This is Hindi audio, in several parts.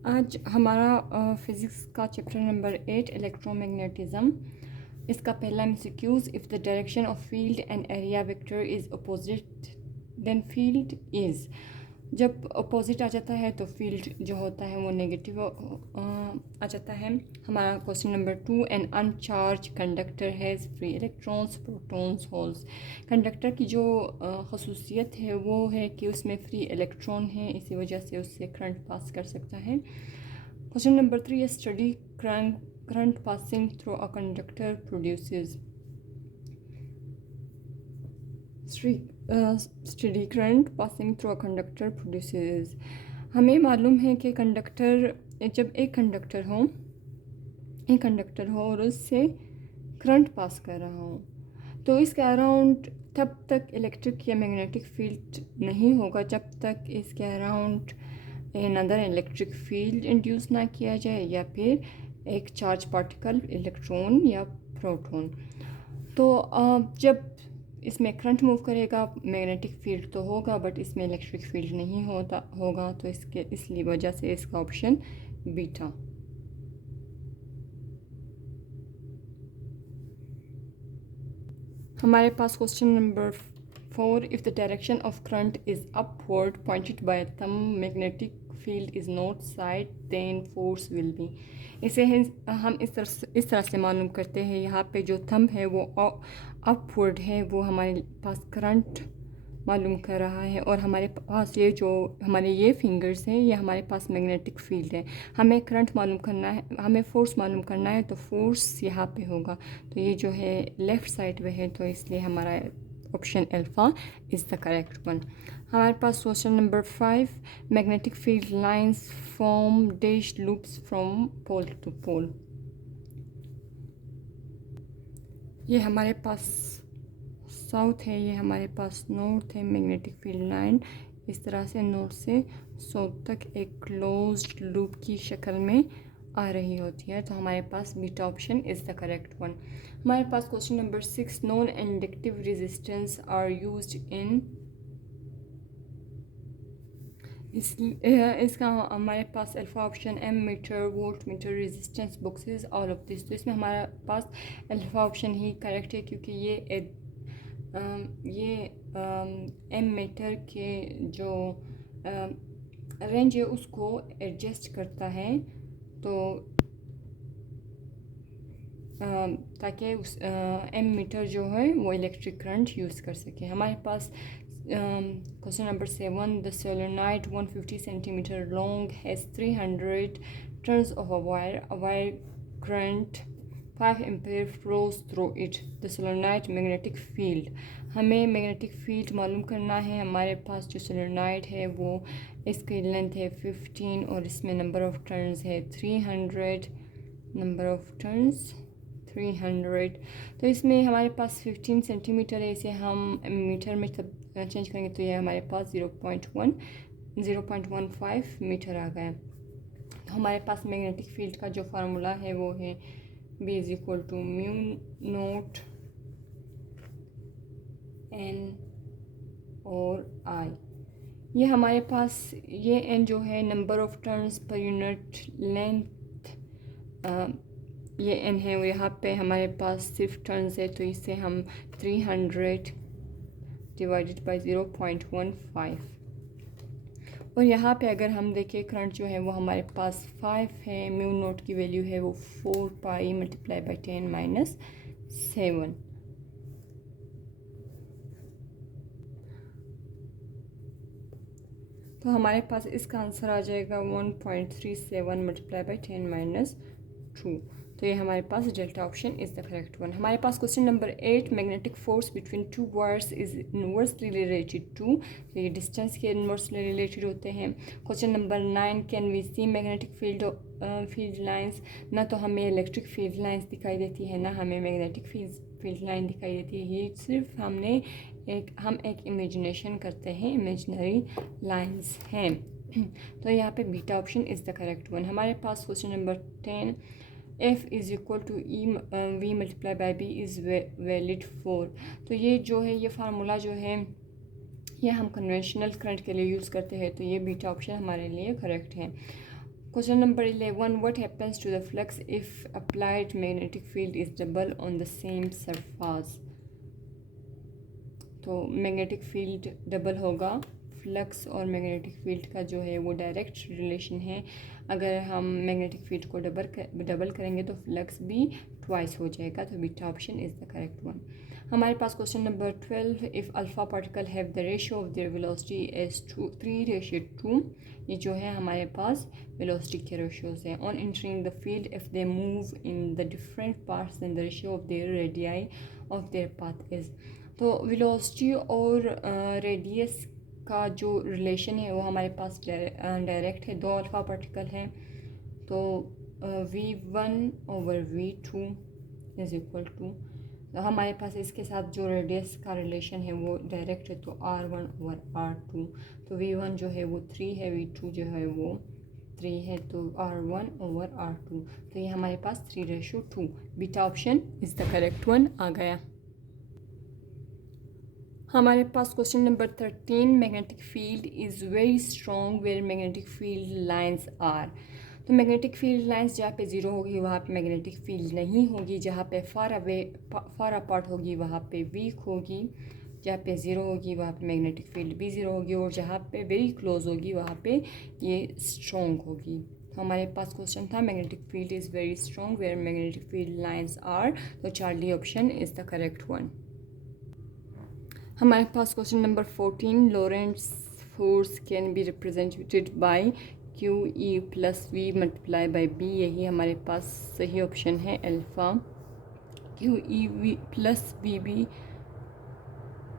आज हमारा फिज़िक्स का चैप्टर नंबर 8 इलेक्ट्रोमैग्नेटिज्म। इसका पहला MCQs, if the direction of field and area vector is opposite then field is. जब अपोजिट आ जाता है तो फील्ड जो होता है वो नेगेटिव आ जाता है। हमारा question number 2, an uncharged conductor has free electrons protons holes. Conductor की जो खसूसियत है वो है कि उसमें फ्री इलेक्ट्रॉन है, इसी वजह से उससे करंट पास कर सकता है। Question number 3, study current passing through a conductor produces. Study current passing through a conductor produces. हमें मालूम है कि जब एक कंडक्टर हो और उससे करंट पास कर रहा हो तो इसके अराउंड तब तक इलेक्ट्रिक या मैग्नेटिक फील्ड नहीं होगा जब तक इसके around another electric field induce ना किया जाए या फिर एक चार्ज पार्टिकल, इलेक्ट्रॉन या प्रोटॉन। तो जब इसमें करंट मूव करेगा मैग्नेटिक फील्ड तो होगा, बट इसमें इलेक्ट्रिक फील्ड नहीं होगा, तो इसलिए वजह से इसका ऑप्शन बीटा। हमारे पास question number 4, if the direction of current is upward pointed by thumb magnetic field is not side then force will be. इसे हम इस तरह से मालूम करते हैं। यहाँ पे जो थंब है वो अपवर्ड है, वो हमारे पास करंट मालूम कर रहा है, और हमारे पास हमारे ये फिंगर्स हैं ये हमारे पास मैग्नेटिक फील्ड है। हमें करंट मालूम करना है, हमें फोर्स मालूम करना है, तो फोर्स यहाँ पे होगा। तो ये जो है लेफ़्ट साइड में है, तो इसलिए हमारा option alpha is the correct one. हमारे पास question number 5, magnetic field lines form dash loops from pole to pole. ये हमारे पास साउथ है, ये हमारे पास नॉर्थ है। मैग्नेटिक फील्ड लाइन इस तरह से नॉर्थ से साउथ तक एक क्लोज्ड लूप की शक्ल में आ रही होती है, तो हमारे पास beta option is the correct one. हमारे पास question number 6, non inductive resistance are used in. इसका हमारे पास alpha option ammeter, voltmeter, resistance boxes, all of this. तो इसमें हमारे पास अल्फ़ा ऑप्शन ही करेक्ट है, क्योंकि ये एम मीटर के जो रेंज है उसको एडजस्ट करता है, तो ताकि उस एम मीटर जो है वो इलेक्ट्रिक करंट यूज़ कर सके। हमारे पास question number 7, the solenoid 150 centimetre long has 300 turns of a wire current 5 ampere flows through it. The solenoid magnetic field. हमें मैग्नेटिक फील्ड मालूम करना है। हमारे पास जो सोलेनोइड है वो इसकी लेंथ है 15 और इसमें नंबर ऑफ टर्न्स है 300। Number of turns 300। तो इसमें हमारे पास 15 सेंटीमीटर है, इसे हम मीटर में चेंज करेंगे तो ये हमारे पास 0.15 मीटर आ गया। तो हमारे पास मैग्नेटिक फील्ड का जो फार्मूला है वो है B is equal to mu naught N और I। ये हमारे पास ये N जो है number of turns per unit length, ये N है, और यहाँ पे हमारे पास सिर्फ टर्न्स है, तो इसे हम 300 डिवाइडेड बाई 0.15। और यहाँ पे अगर हम देखें करंट जो है वो हमारे पास 5 है, म्यू नोट की वैल्यू है वो 4 पाई मल्टीप्लाई बाई 10 - 7। तो हमारे पास इसका आंसर आ जाएगा 1.37 मल्टीप्लाई बाई 10 - 2। तो ये हमारे पास delta option is the correct one. हमारे पास question number 8, magnetic force between two wires is inversely related to. तो ये डिस्टेंस के इनवर्सली रिलेटेड होते हैं। Question number 9, can we see magnetic field lines. ना तो हमें इलेक्ट्रिक फील्ड लाइंस दिखाई देती है, ना हमें मैग्नेटिक फील्ड लाइन दिखाई देती है। ये सिर्फ हम एक इमेजिनेशन करते हैं, इमेजनरी लाइंस हैं। तो यहाँ पे beta option is the correct one. हमारे पास question number 10, F is equal to V multiply by B is valid for. तो ये जो है ये फार्मूला जो है ये हम कन्वेंशनल करंट के लिए यूज़ करते हैं, तो ये बीटा ऑप्शन हमारे लिए करेक्ट है। Question number 11. What happens to the flux if applied magnetic field is double on the same surface? तो मैग्नेटिक फील्ड डबल होगा, फ्लक्स और मैग्नेटिक फील्ड का जो है वो डायरेक्ट रिलेशन है। अगर हम मैग्नेटिक फील्ड को डबल करेंगे तो फ्लक्स भी ट्वाइस हो जाएगा। तो beta option is the correct one. हमारे पास question number 12। If alpha particle have the ratio of their velocity as 3:2, ये जो है हमारे पास वेलोसिटी के रेशियोज हैं। On entering the field if they move in the different parts then the ratio of their radii of their path is. तो वेलोसिटी और रेडियस का जो रिलेशन है वो हमारे पास डायरेक्ट है। दो अल्फ़ा पार्टिकल हैं तो v1/v2 इज़ इक्वल टू, तो हमारे पास इसके साथ जो रेडियस का रिलेशन है वो डायरेक्ट है, तो r1/r2। तो v1 जो है वो 3 है, v2 जो है वो 3 है, तो r1/r2। तो ये हमारे पास 3:2। Beta option is the correct one आ गया। हमारे पास question number 13। Magnetic field is very strong where magnetic field lines are. तो मैग्नेटिक फील्ड लाइंस जहाँ पे ज़ीरो होगी वहाँ पे मैग्नेटिक फील्ड नहीं होगी, जहाँ पे फार अपार्ट होगी वहाँ पे वीक होगी, जहाँ पे ज़ीरो होगी वहाँ पे मैग्नेटिक फील्ड भी ज़ीरो होगी, और जहाँ पे वेरी क्लोज होगी वहाँ पे ये स्ट्रॉन्ग होगी। तो हमारे पास क्वेश्चन था magnetic field is very strong where magnetic field lines are. तो Charlie option is the correct one. हमारे पास question number 14। Lorentz force can be represented by QE plus V multiply by B। यही हमारे पास सही ऑप्शन है alpha. QE plus BB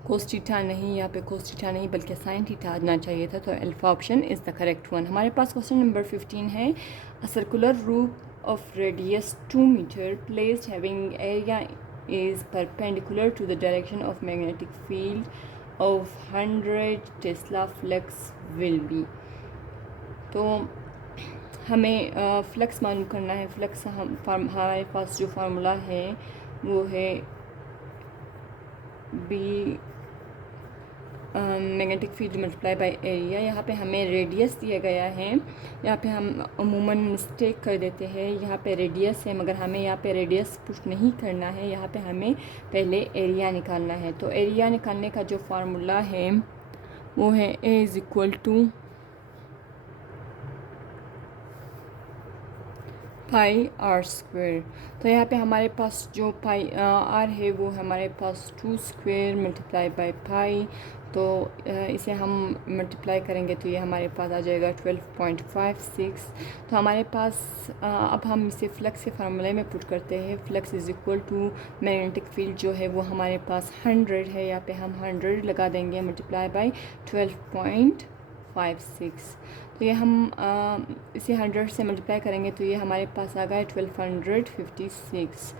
cos theta नहीं, यहाँ पे कोस थीटा नहीं बल्कि साइन थीटा आना चाहिए था, तो alpha option is the correct one. हमारे पास क्वेश्चन नंबर 15 है। A circular loop of radius 2 metre placed having area is perpendicular to the direction of magnetic field of 100 Tesla flux will be। तो हमें फ्लक्स मालूम करना है। फ्लक्स हमारे पास जो फार्मूला है वो है B magnetic field multiply by area. यहाँ पे हमें रेडियस दिया गया है, यहाँ पे हम अमूमन मिस्टेक कर देते हैं, यहाँ पे रेडियस है मगर हमें यहाँ पे रेडियस पुट नहीं करना है, यहाँ पे हमें पहले एरिया निकालना है। तो एरिया निकालने का जो फार्मूला है वो है A is equal to pi r square. तो यहाँ पे हमारे पास जो पाई आर है वो हमारे पास 2 स्क्वेयर मल्टीप्लाई बाई पाई, तो इसे हम मल्टीप्लाई करेंगे तो ये हमारे पास आ जाएगा 12.56। तो हमारे पास अब हम इसे फ्लक्स के फार्मूले में पुट करते हैं। Flux is equal to magnetic field जो है वो हमारे पास 100 है, यहाँ पे हम 100 लगा देंगे मल्टीप्लाई बाई 12.56। तो ये हम इसे 100 से मल्टीप्लाई करेंगे तो ये हमारे पास आ गया 1256।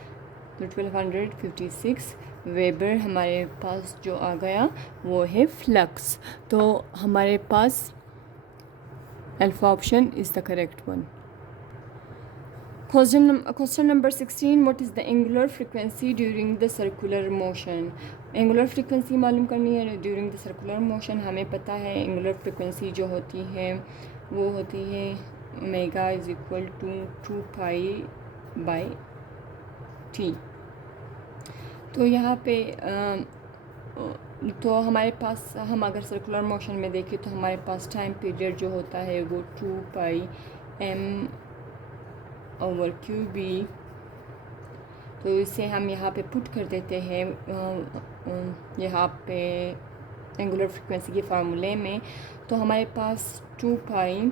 तो 1256 वेबर हमारे पास जो आ गया वो है फ्लक्स। तो हमारे पास alpha option is the correct one. Question number 16। What is the angular frequency during the circular motion. Angular frequency मालूम करनी है ड्यूरिंग द सर्कुलर मोशन। हमें पता है एंगुलर फ्रीक्वेंसी जो होती है वो होती है omega is equal to 2 pi by T. तो यहाँ पे तो हमारे पास हम अगर सर्कुलर मोशन में देखें तो हमारे पास टाइम पीरियड जो होता है वो 2 पाई m/qb। तो इसे हम यहाँ पे पुट कर देते हैं यहाँ पे एंगुलर फ्रीक्वेंसी के फार्मूले में। तो हमारे पास 2 पाई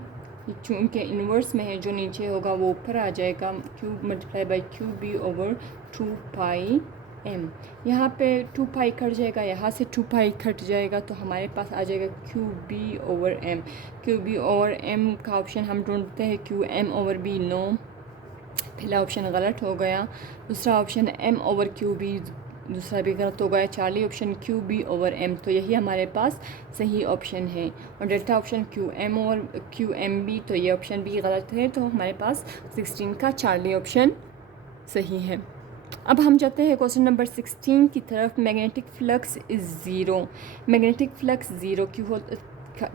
चूँकि इन्वर्स में है जो नीचे होगा वो ऊपर आ जाएगा, cube multiply by QB over 2 pi m। यहाँ पे 2 पाई कट जाएगा, यहाँ से 2 पाई कट जाएगा, तो हमारे पास आ जाएगा QB over m। QB over m का ऑप्शन हम ढूंढते हैं QM/b। नो, पहला ऑप्शन गलत हो गया। दूसरा ऑप्शन m/QB, दूसरा भी गलत हो गया। Charlie option QB over m, तो यही हमारे पास सही ऑप्शन है। और डेल्टा ऑप्शन QM/QMB, तो ये ऑप्शन भी गलत है। तो हमारे पास 16 का चार्ली ऑप्शन सही है। अब हम जाते हैं क्वेश्चन नंबर 16 की तरफ। Magnetic flux is zero. Magnetic flux zero क्यों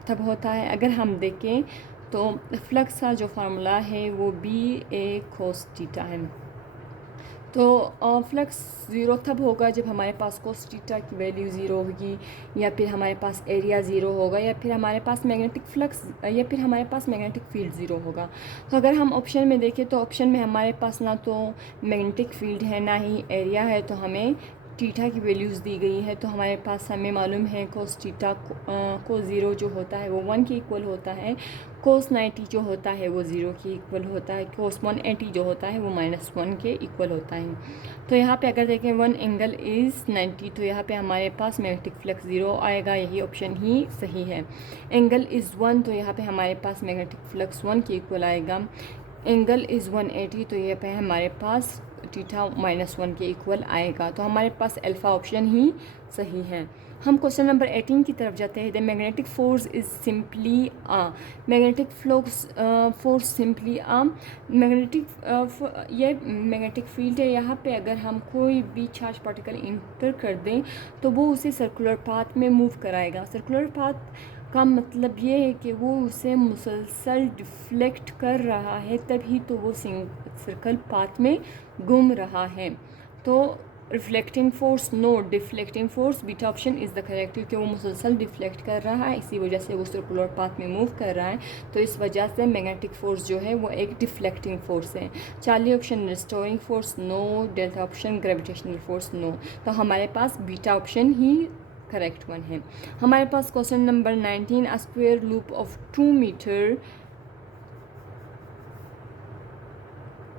तब होता है? अगर हम देखें तो फ्लक्स का जो फार्मूला है वो BA cos थीटा है। तो फ्लक्स ज़ीरो तब होगा जब हमारे पास cos थीटा की वैल्यू ज़ीरो होगी, या फिर हमारे पास एरिया ज़ीरो होगा, या फिर हमारे पास मैग्नेटिक फ्लक्स, या फिर हमारे पास मैग्नेटिक फील्ड ज़ीरो होगा। तो अगर हम ऑप्शन में देखें तो ऑप्शन में हमारे पास ना तो मैग्नेटिक फील्ड है ना ही एरिया है, तो हमें थीटा की वैल्यूज़ दी गई है। तो हमारे पास हमें मालूम है cos थीटा को ज़ीरो जो होता है वो 1 के इक्वल होता है, cos 90 जो होता है वो 0 के इक्वल होता है, cos 180 जो होता है वो -1 के इक्वल होता है। तो यहाँ पे अगर देखें 1 एंगल इज़ 90, तो यहाँ पे हमारे पास मैग्नेटिक फ्लक्स 0 आएगा, यही ऑप्शन ही सही है। एंगल इज़ 1, तो यहाँ पे हमारे पास मैग्नेटिक फ्लक्स 1 के इक्वल आएगा। एंगल इज़ 180, तो यहाँ पे हमारे पास थीटा -1 के इक्वल आएगा। तो हमारे पास अल्फ़ा ऑप्शन ही सही है। हम क्वेश्चन नंबर 18 की तरफ जाते हैं। The magnetic force is simply magnetic force simply magnetic ये मैग्नेटिक फील्ड है। यहाँ पे अगर हम कोई भी चार्ज पार्टिकल इंटर कर दें तो वो उसे सर्कुलर पाथ में मूव कराएगा। सर्कुलर पाथ का मतलब ये है कि वो उसे मुसलसल डिफ्लेक्ट कर रहा है, तभी तो वो सर्कल पाथ में घूम रहा है। तो reflecting force no deflecting force, beta option is the correct, क्योंकि वो मुसलसल डिफ्लेक्ट कर रहा है, इसी वजह से वो सर्कुलर पाथ में मूव कर रहा है। तो इस वजह से मैग्नेटिक फोर्स जो है वो एक डिफ्लेक्टिंग फोर्स है। Charlie option restoring force no, delta option gravitational force no. तो हमारे पास बीटा ऑप्शन ही करेक्ट वन है। हमारे पास question number 19, a square loop of 2 metre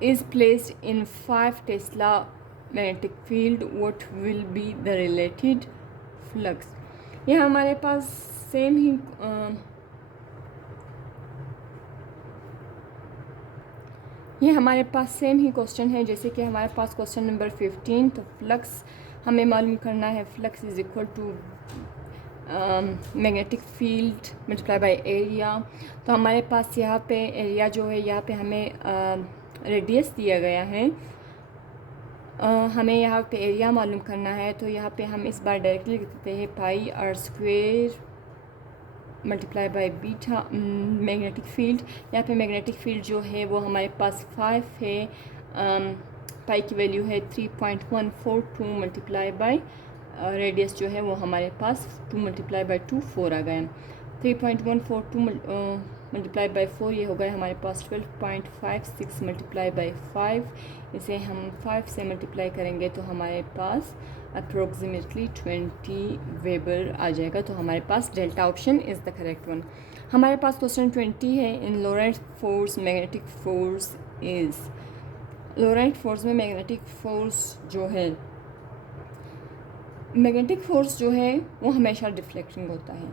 is placed in 5 Tesla magnetic field, what will be the related flux? ये हमारे पास सेम ही क्वेश्चन है जैसे कि हमारे पास क्वेश्चन नंबर 15। तो फ्लक्स हमें मालूम करना है, flux is equal to magnetic field multiply by area. तो हमारे पास यहाँ पे एरिया जो है, यहाँ पे हमें रेडियस दिया गया है, हमें यहाँ पे एरिया मालूम करना है। तो यहाँ पे हम इस बार डायरेक्टली लिख देते हैं pi r square multiply by beta magnetic field. यहाँ पे मैग्नेटिक फील्ड जो है वो हमारे पास 5 है, पाई की वैल्यू है 3.142 मल्टीप्लाई बाय रेडियस जो है वो हमारे पास 2 मल्टीप्लाई बाय 2 4 आ गए। 3.142 मल्टीप्लाई बाय 4 ये हो गए हमारे पास 12.56 मल्टीप्लाई बाय 5। इसे हम 5 से मल्टीप्लाई करेंगे तो हमारे पास अप्रोक्सीमेटली 20 वेबर आ जाएगा। तो हमारे पास delta option is the correct one. हमारे पास क्वेश्चन 20 है, in Lorentz force magnetic force is. Lorentz force में मैग्नेटिक फोर्स जो है, मैग्नेटिक फोर्स जो है वो हमेशा डिफ्लेक्टिंग होता है।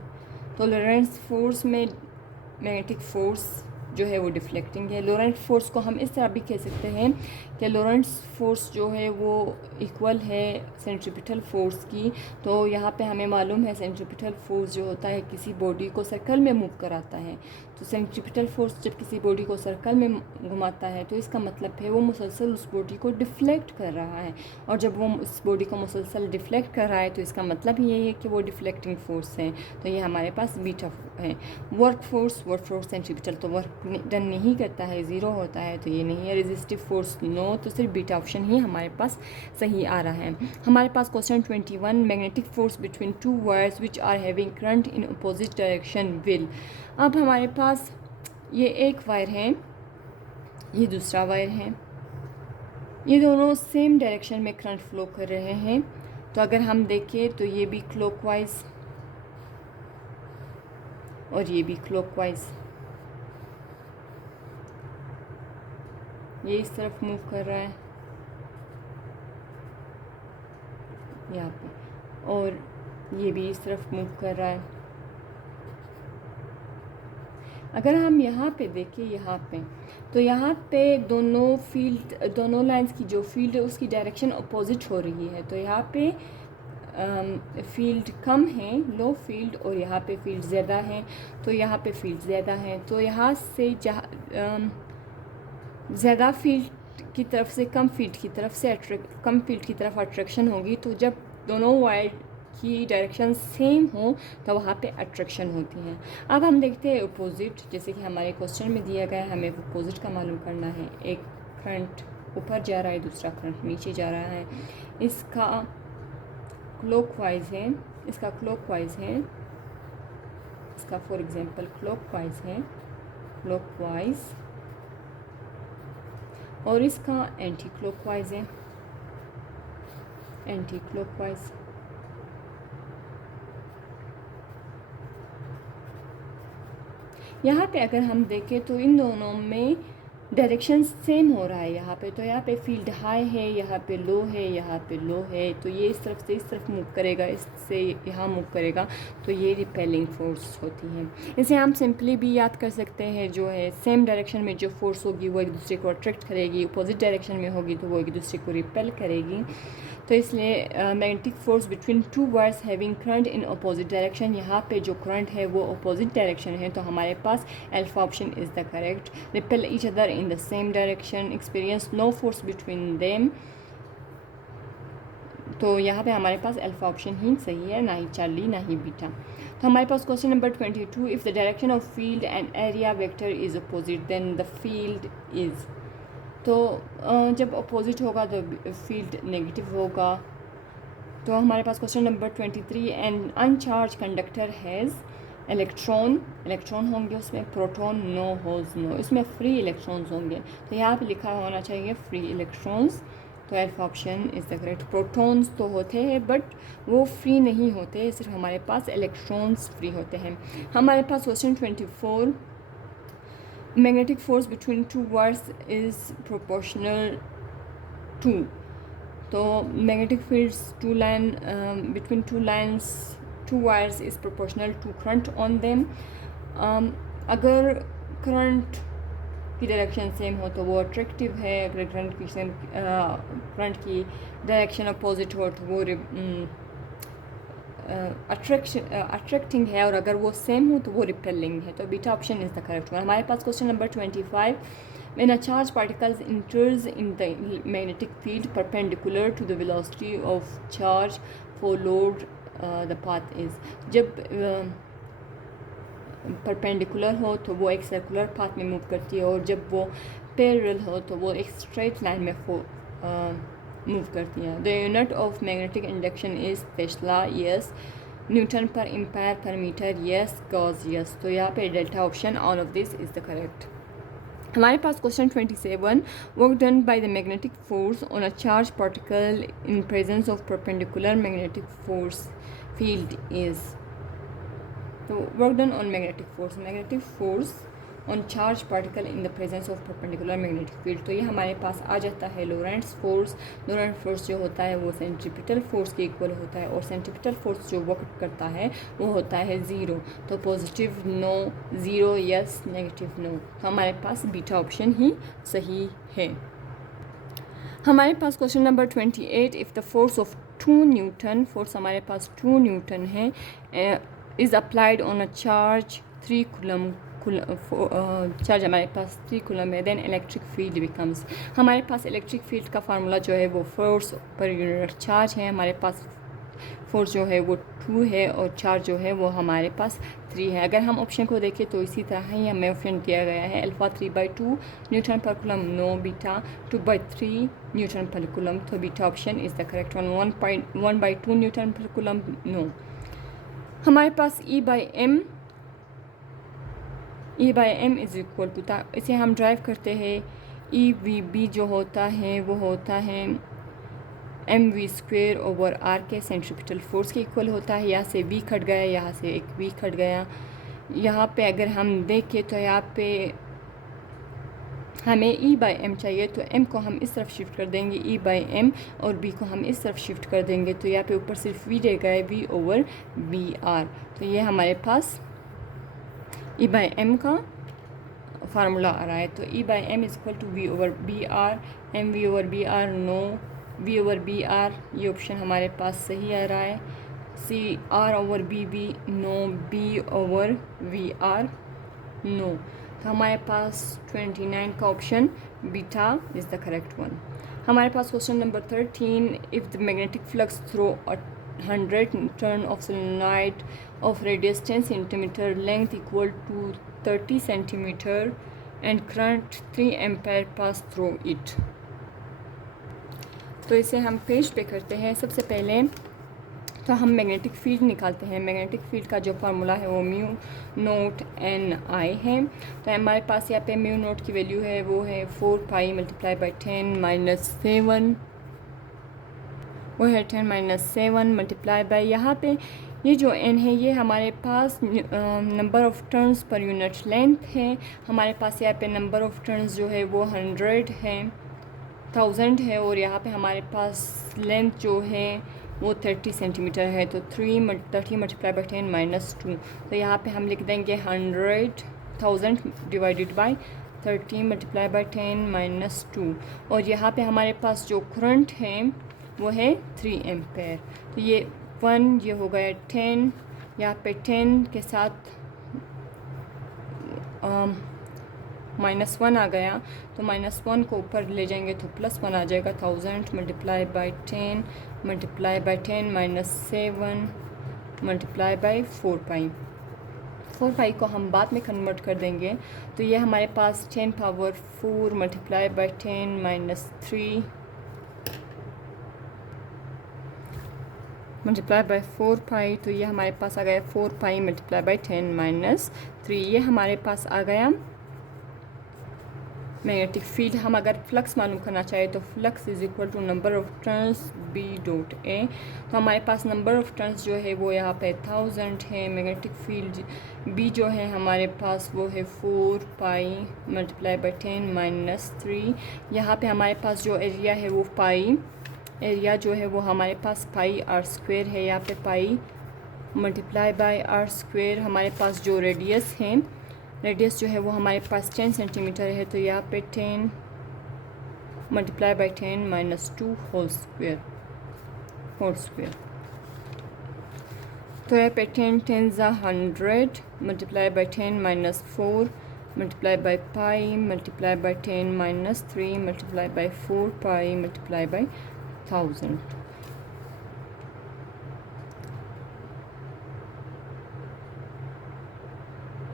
तो लोरेंट्स फोर्स में मैग्नेटिक फोर्स जो है वो डिफ्लेक्टिंग है। लोरेंट फोर्स को हम इस तरह भी कह सकते हैं कि लोरेंट्स फोर्स जो है वो इक्वल है सेंट्रीपिटल फोर्स की। तो यहाँ पे हमें मालूम है सेंट्रीपिटल फोर्स जो होता है किसी बॉडी को सर्कल में मूव कराता है। तो सेंट्रीपिटल फोर्स जब किसी बॉडी को सर्कल में घुमाता है तो इसका मतलब है वो मुसलसल उस बॉडी को डिफ्लेक्ट कर रहा है, और जब वो उस बॉडी को मुसलसल डिफ्लेक्ट कर रहा है तो इसका मतलब ये है कि वो डिफ्लेक्टिंग फोर्स है। तो ये हमारे पास बीटा है। वर्क फोर्स सेंट्रीपिटल तो वर्क डन नहीं करता है, ज़ीरो होता है, तो ये नहीं है। रेजिस्टिव फोर्स नो, तो सिर्फ बीटा ऑप्शन ही हमारे पास सही आ रहा है। हमारे पास question 21, magnetic force between 2 wires which are having current in opposite direction will. अब हमारे पास ये एक वायर है, ये दूसरा वायर है, ये दोनों सेम डायरेक्शन में करंट फ्लो कर रहे हैं। तो अगर हम देखें तो ये भी क्लॉकवाइज और ये भी क्लॉकवाइज, ये इस तरफ मूव कर रहा है यहाँ पे, और ये भी इस तरफ मूव कर रहा है। अगर हम यहाँ पे देखें, यहाँ पे तो यहाँ पे दोनों लाइंस की जो फील्ड है उसकी डायरेक्शन अपोजिट हो रही है। तो यहाँ पे फील्ड कम है, लो फील्ड, और यहाँ पे फील्ड ज़्यादा है, तो यहाँ पे फील्ड ज़्यादा है। तो यहाँ से ज़्यादा फील्ड की तरफ से कम फील्ड की तरफ अट्रैक्शन होगी। तो जब दोनों वायर की डायरेक्शन सेम हो तो वहाँ पे अट्रैक्शन होती हैं। अब हम देखते हैं अपोजिट, जैसे कि हमारे क्वेश्चन में दिया गया है, हमें अपोजिट का मालूम करना है। एक करंट ऊपर जा रहा है, दूसरा करंट नीचे जा रहा है, इसका क्लॉकवाइज है, इसका क्लॉकवाइज है, इसका फॉर एग्जांपल क्लॉकवाइज है, क्लॉकवाइज, और इसका एंटी क्लॉकवाइज है, एंटी क्लॉकवाइज। यहाँ पे अगर हम देखें तो इन दोनों में डायरेक्शन सेम हो रहा है यहाँ पे, तो यहाँ पे फील्ड हाई है, यहाँ पे लो है, यहाँ पे लो है, तो ये इस तरफ से इस तरफ मूव करेगा, इससे यहाँ मूव करेगा, तो ये रिपेलिंग फोर्स होती है। इसे हम सिंपली भी याद कर सकते हैं, जो है सेम डायरेक्शन में जो फोर्स होगी वो एक दूसरे को अट्रैक्ट करेगी, अपोजिट डायरेक्शन में होगी तो वो एक दूसरे को रिपेल करेगी। तो इसलिए magnetic force between two wires having current in opposite direction, यहाँ पे जो करंट है वो अपोजिट डायरेक्शन है, तो हमारे पास alpha option is the correct. Repel each other in the same direction, experience no force between them, तो यहाँ पे हमारे पास अल्फा ऑप्शन ही सही है, ना ही चार्ली ना ही बीटा। तो हमारे पास question number 22, if the direction of field and area vector is opposite then the field is, तो जब अपोजिट होगा तो फील्ड नेगेटिव होगा। तो हमारे पास question number 23, an uncharged conductor has electron, electron होंगे उसमें, प्रोटॉन नो होज नो, इसमें फ्री इलेक्ट्रॉन्स होंगे, तो यहाँ पे लिखा होना चाहिए फ्री इलेक्ट्रॉन्स, तो alpha option is the correct. Protons तो होते हैं बट वो फ्री नहीं होते, सिर्फ हमारे पास इलेक्ट्रॉन्स फ्री होते हैं। हमारे पास question 24, magnetic force between two wires is proportional to, तो magnetic fields between two wires is proportional to current on them। अगर करंट की डायरेक्शन सेम हो तो वो अट्रैक्टिव है, अगर करंट की डायरेक्शन अपोजिट हो तो वो अट्रैक्टिंग है, और अगर वो सेम हो तो वो रिपेलिंग है, तो beta option is the correct one. हमारे पास question number 25, when a charge particles enters in the magnetic field perpendicular to the velocity of charge followed the path is, जब परपेंडिकुलर हो तो वो एक सर्कुलर पाथ में मूव करती है, और जब वो पैरेलल हो तो वो एक स्ट्रेट लाइन में मूव करती हैं। The unit of magnetic induction is tesla, yes. Newton per ampere per metre, yes. Gauss, yes. तो यहाँ पे delta option all of this is the correct. हमारे पास question 27, work done by the magnetic force on a charge particle in presence of perpendicular magnetic force field is, तो work done on magnetic force on charge particle in the presence of perpendicular magnetic field, तो ये हमारे पास आ जाता है लोरेंट्स फोर्स। लोरेंट्स फोर्स जो होता है वो सेंट्रीपिटल फोर्स के इक्वल होता है, और सेंट्रीपिटल फोर्स जो वर्क करता है वो होता है 0, तो positive no, 0 yes, negative no, तो हमारे पास बीटा ऑप्शन ही सही है। हमारे पास question number 28, if the force of 2 newton, force हमारे पास 2 न्यूटन है, is applied on a charge 3 coulomb, charge हमारे पास 3 कूलम है, देन इलेक्ट्रिक फील्ड बिकम्स, हमारे पास इलेक्ट्रिक फील्ड का फार्मूला जो है वो फोर्स पर यूनिट चार्ज है, हमारे पास फोर्स जो है वो 2 है और चार्ज जो है वो हमारे पास 3 है। अगर हम ऑप्शन को देखें तो इसी तरह ही हमें ऑप्शन दिया गया है, alpha 3/2 newton per coulomb, no, beta 2/3 newton per coulomb, तो beta option is the correct one. 1/2 newton per coulomb, no. हमारे पास E by m is equal to, इसे हम ड्राइव करते हैं, EVB जो होता है वो होता है mv² ओवर r के सेंट्रीपिटल फोर्स के इक्वल होता है। यहाँ से v कट गया, यहाँ से एक v कट गया, यहाँ पे अगर हम देखें तो यहाँ पे हमें E बाई एम चाहिए, तो m को हम इस तरफ शिफ्ट कर देंगे E बाई एम, और b को हम इस तरफ शिफ्ट कर देंगे, तो यहाँ पे ऊपर सिर्फ v रहेगा, v ओवर बी आर, तो ये हमारे पास E बाई एम का फार्मूला आ रहा है। तो E by m is equal to v over b r, m v over b r, no, v over b r, ये ऑप्शन हमारे पास सही आ रहा है। C R over b b, no, b over v r, no, तो हमारे पास 29 का option beta is the correct one. हमारे पास question number 13, if the magnetic flux through a 100 turn of solenoid of radius 10 centimeter, length equal to 30 centimeter and current 3 ampere pass through it. तो इसे हम पेज पे करते हैं। सबसे पहले तो हम मैग्नेटिक फील्ड निकालते हैं। मैग्नेटिक फील्ड का जो फार्मूला है वो म्यू नोट एन आई है। तो हमारे पास यहाँ पे म्यू नोट की वैल्यू है वो है 4 पाई मल्टीप्लाई बाई 10 माइनस 7, वो है 10 माइनस 7 मल्टीप्लाई बाई यहाँ पे ये जो n है ये हमारे पास number of turns per unit length है। हमारे पास यहाँ पे नंबर ऑफ़ टर्न्स जो है वो 100 है, 1000 है, और यहाँ पे हमारे पास लेंथ जो है वो 30 सेंटीमीटर है। तो 30 मल्टीप्लाई बाई 10 माइनस 2, तो यहाँ पे हम लिख देंगे 100,000 divided by 30 multiply by 10 minus 2, और यहाँ पे हमारे पास जो करंट है वो है 3 एम्पेयर। तो ये 1 ये हो गया 10, यहाँ पे 10 के साथ -1 आ गया, तो -1 को ऊपर ले जाएंगे तो +1 आ जाएगा। 1000 multiply by 10 multiply by 10 minus 7 multiply by 4 पाई। 4 पाई को हम बाद में कन्वर्ट कर देंगे, तो ये हमारे पास 10 power 4 multiply by 10 minus 3 multiply by 4 पाई। तो ये हमारे पास आ गया 4 पाई मल्टीप्लाई बाई 10 माइनस 3। ये हमारे पास आ गया मैग्नेटिक फील्ड। हम अगर फ्लक्स मालूम करना चाहें तो flux is equal to number of turns B dot A. तो हमारे पास नंबर ऑफ़ टर्न्स जो है वो यहाँ पे 1000 है। मैग्नेटिक फील्ड बी जो है हमारे पास वो है 4 पाई मल्टीप्लाई बाई 10 माइनस 3। यहाँ पे हमारे पास जो एरिया है वो पाई, एरिया जो है वो हमारे पास पाई आर स्क्वेयर है। यहाँ पे pi multiply by r square. हमारे पास जो रेडियस है, रेडियस जो है वो हमारे पास 10 सेंटीमीटर है, तो यहाँ पे 10 multiply by 10 minus 2 whole square. तो यहाँ पे 10 10 ज़ा 100 multiply by 10 minus 4 multiply by pi multiply by 10 minus 3 multiply by 4 pi multiply by 1000।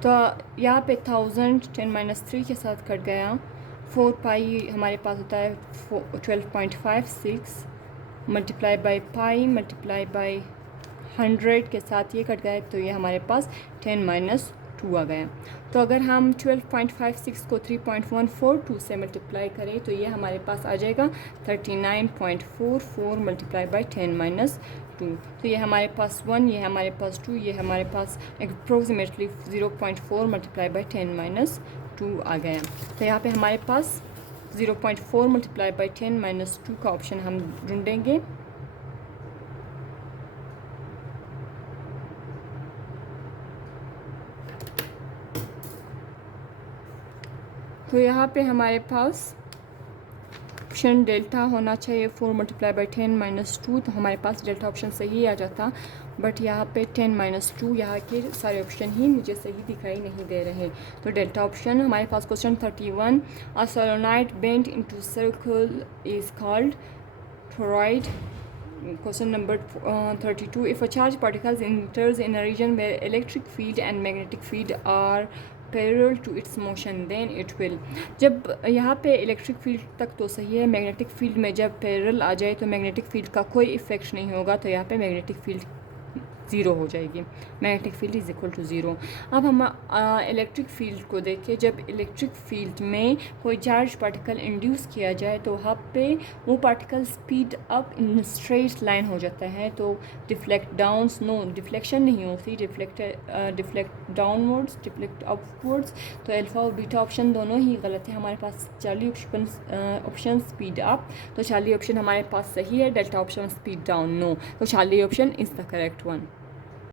तो यहाँ पे 1000 10 माइनस 3 के साथ कट गया। 4 पाई हमारे पास होता है 12.56 multiply by pi multiply by 100 के साथ ये कट गया, तो ये हमारे पास 10 माइनस 2 आ गया। तो अगर हम 12.56 को 3.142 से मल्टीप्लाई करें तो ये हमारे पास आ जाएगा 39.44 मल्टीप्लाई बाई 10 माइनस 2। तो ये हमारे पास 1, ये हमारे पास 2, ये हमारे पास अप्रोक्सीमेटली 0.4 मल्टीप्लाई बाई 10 माइनस 2 आ गया। तो यहाँ पे हमारे पास 0.4 मल्टीप्लाई बाई 10 माइनस 2 का ऑप्शन हम ढूंढेंगे। तो यहाँ पे हमारे पास ऑप्शन डेल्टा होना चाहिए 4 मल्टीप्लाई बाई 10 माइनस 2, तो हमारे पास डेल्टा ऑप्शन सही आ जाता। बट यहाँ पे 10 माइनस 2 यहाँ के सारे ऑप्शन ही मुझे सही दिखाई नहीं दे रहे। तो डेल्टा ऑप्शन हमारे पास question 31, a solenoid bent into circle is called toroid. Question number 32, if a charged particle enters in a region where electric field and magnetic field are parallel to its motion then it will. जब यहाँ पे इलेक्ट्रिक फील्ड तक तो सही है, मैग्नेटिक फील्ड में जब पैरेलल आ जाए तो मैग्नेटिक फील्ड का कोई इफेक्ट नहीं होगा, तो यहाँ पे मैग्नेटिक फील्ड 0 हो जाएगी। Magnetic field is equal to 0। अब हम इलेक्ट्रिक फील्ड को देखें। जब इलेक्ट्रिक फील्ड में कोई चार्ज पार्टिकल इंड्यूस किया जाए तो वहाँ पे वो particle speed up in straight line हो जाता है। तो डिफ्लेक्ट डाउन्स, नो डिफ्लेक्शन नहीं होती, डिफ्लेक्ट डाउनवर्ड्स, डिफ्लेक्ट अपवर्ड्स। तो अल्फा और बीटा ऑप्शन दोनों ही गलत है। हमारे पास चार्ली ऑप्शन स्पीड अप, तो चार्ली ऑप्शन हमारे पास सही है। Delta option speed down no, तो Charlie option is the correct one.